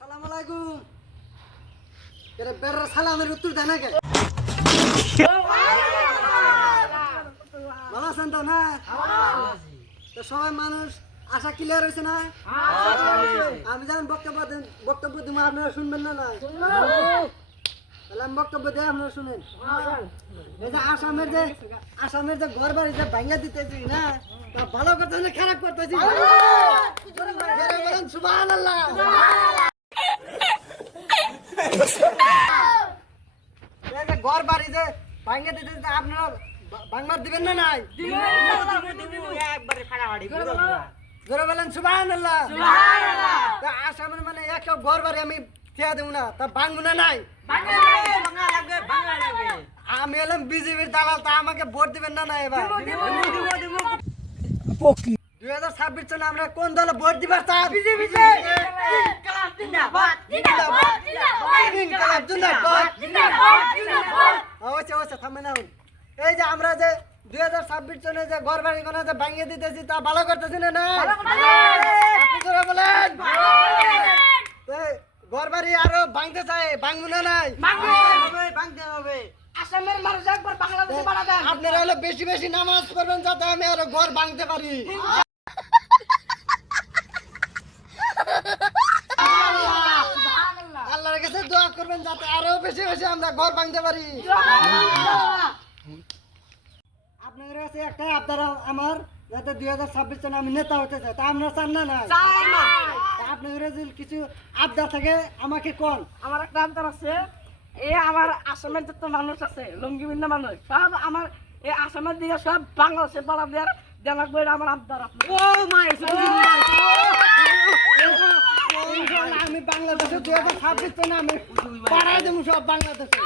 আসসালামু আলাইকুম। এর বের সালামের উত্তর দেন না কে? ভালো আছেন তো না? তো সবাই মানুষ আশা ক্লিয়ার হয়েছে না? আমি যেমন বক্তব্য দিব আপনারা শুনবেন না? তাহলে আমি বক্তব্য দিয়ে আপনারা শুনেন। এই যে আসামের যে ঘর বাড়ি যে ভাঙা দিতেছি না, তা ভালো করতেছি না খারাপ করতেছি? বলেন সুবহানাল্লাহ। ঘর বাড়ি যে ভাঙা দিতেছি আপনারা বাংমার দিবেন না নাই? জোরে বলেন সুবহানাল্লাহ। আসামের মানে একটা ঘর বাড়ি আমি খেয়া দেবো না, তা ভাঙবো না নাই? আমি এলাম বিজেপির দালাল, তা আমাকে ভোট দিবেন না নাই? এবার 2026 সনে আমরা কোন দলে ভোট দিবার চাই? বিজেপি। থামে না। এই যে আমরা যে 2026 সনে যে ঘর বাড়ি কোনা যে ভাঙিয়ে দিতেছি, তা ভালো করতেছি না? বলেন ঘর বাড়ি আরো ভাঙতে চাই, ভাঙবো না নাই? ভাঙতে হবে। আসামের মানুষ একবার বাংলাদেশে পাঠা দেন। আপনারা হলো বেশি বেশি নামাজ পড়বেন যাতে আমি আরো ঘর ভাঙতে পারি। আল্লাহর কাছে দোয়া করবেন যাতে আরো বেশি বেশি আমরা ঘর ভাঙতে পারি। আপনাদের কাছে একটা আবদার আমার, যাতে 2026 সনে আমি নেতা হতে চাই, তা আপনারা চান না? না আপনাদের যদি কিছু আবদার থাকে আমাকে কোন। আমার একটা আবদার আছে, এই আমার আসামের যত মানুষ আছে লুঙ্গি বিন্দা মানুষ সব আমার এই আসামের দিকে সব বাংলাদেশে পাড়া দেওয়ার দেওয়ার বইটা আমার আবদার। আমি বাংলাদেশে 2026 সনে আমি পাড়ায় দেবো সব বাংলাদেশে।